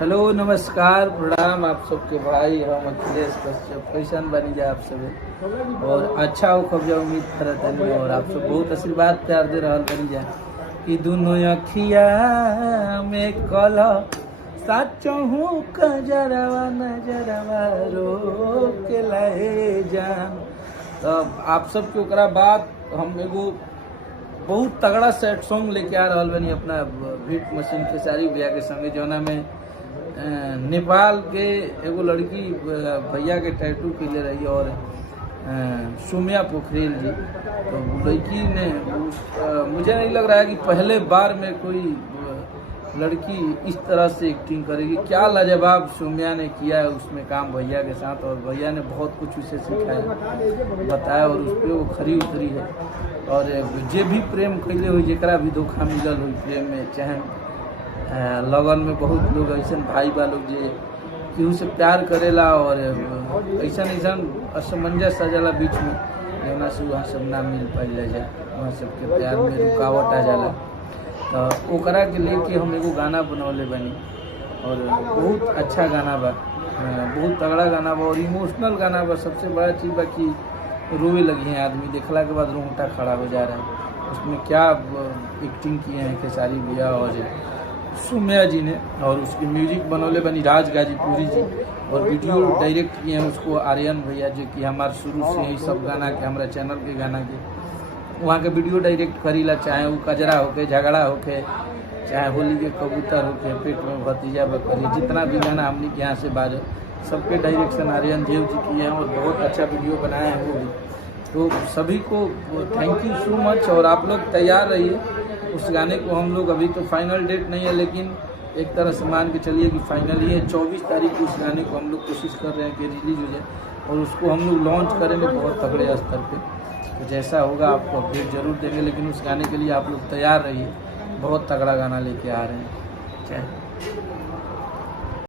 Hello नमस्कार प्रणाम आप सबके भाई हम अखिलेश कश्यप कैसन बनी जाए आप सब और अच्छा हो खब जाए उम्मीद करत हनी और आप सब बहुत आशीर्वाद प्यार दे रहा बनी जाए कि दोनों अखिया में कल साचो हूँ कजरवा नजरवा रो के लाए जान। तो आप सबके ओकरा बाद हम एगो बहुत तगड़ा सेट सॉन्ग लेके आ रहा बनी अपना बीट मशीन खेसारी भैया के संगे जौना में नेपाल के एगो लड़की भैया के टैटू के रही और सोम्या पोखरेल जी। तो लड़की ने मुझे नहीं लग रहा है कि पहले बार में कोई लड़की इस तरह से एक्टिंग करेगी। क्या लाजवाब सोम्या ने किया है उसमें काम भैया के साथ और भैया ने बहुत कुछ उसे सिखाया बताया और उस पर वो खरी उतरी है। और जे भी प्रेम कैले हुई जरा भी धोखा मिलल हुई प्रेम में चाहे लगन में बहुत लोग ऐसे भाई बा लोग जे केहू से प्यार करेला और ऐसा ऐसा असमंजस आ जाला बीच में जौना से वहाँ सब ना मिल पाइल जाए वहाँ सबके प्यार में रुकावट आ जाला। तो ओकरा के लेके हम एगो गाना बनौले बनी और बहुत अच्छा गाना बा, बहुत तगड़ा गाना बा और इमोशनल गाना बा। सबसे बड़ा चीज़ बा कि रोवे लगी हैं आदमी देखला के बाद रोंगटा खड़ा हो जा रहा है। उसमें क्या एक्टिंग किए हैं खेसारी भैया और सोम्या जी ने और उसकी म्यूजिक बनौले बनी राज गाजीपुरी जी और वीडियो डायरेक्ट किए हैं उसको आर्यन भैया जो कि हमारे शुरू से ही सब गाना के हमारा चैनल के गाना के वहाँ के वीडियो डायरेक्ट करीला, चाहे वो कजरा होके झगड़ा होके चाहे होली के कबूतर होके पेट में भतीजा बकरी जितना भी गाना हमने के यहाँ से बाजे सबके डायरेक्शन आर्यन देव जी किए हैं और बहुत अच्छा वीडियो बनाए हैं वो भी। तो सभी को थैंक यू सो मच और आप लोग तैयार रहिए उस गाने को। हम लोग अभी तो फाइनल डेट नहीं है लेकिन एक तरह से मान के चलिए कि फाइनल ही है। 24 तारीख को उस गाने को हम लोग कोशिश कर रहे हैं कि रिलीज हो जाए और उसको हम लोग लॉन्च करेंगे बहुत तगड़े स्तर पे। तो जैसा होगा आपको अपडेट जरूर देंगे लेकिन उस गाने के लिए आप लोग तैयार रहिए, बहुत तगड़ा गाना लेके आ रहे हैं।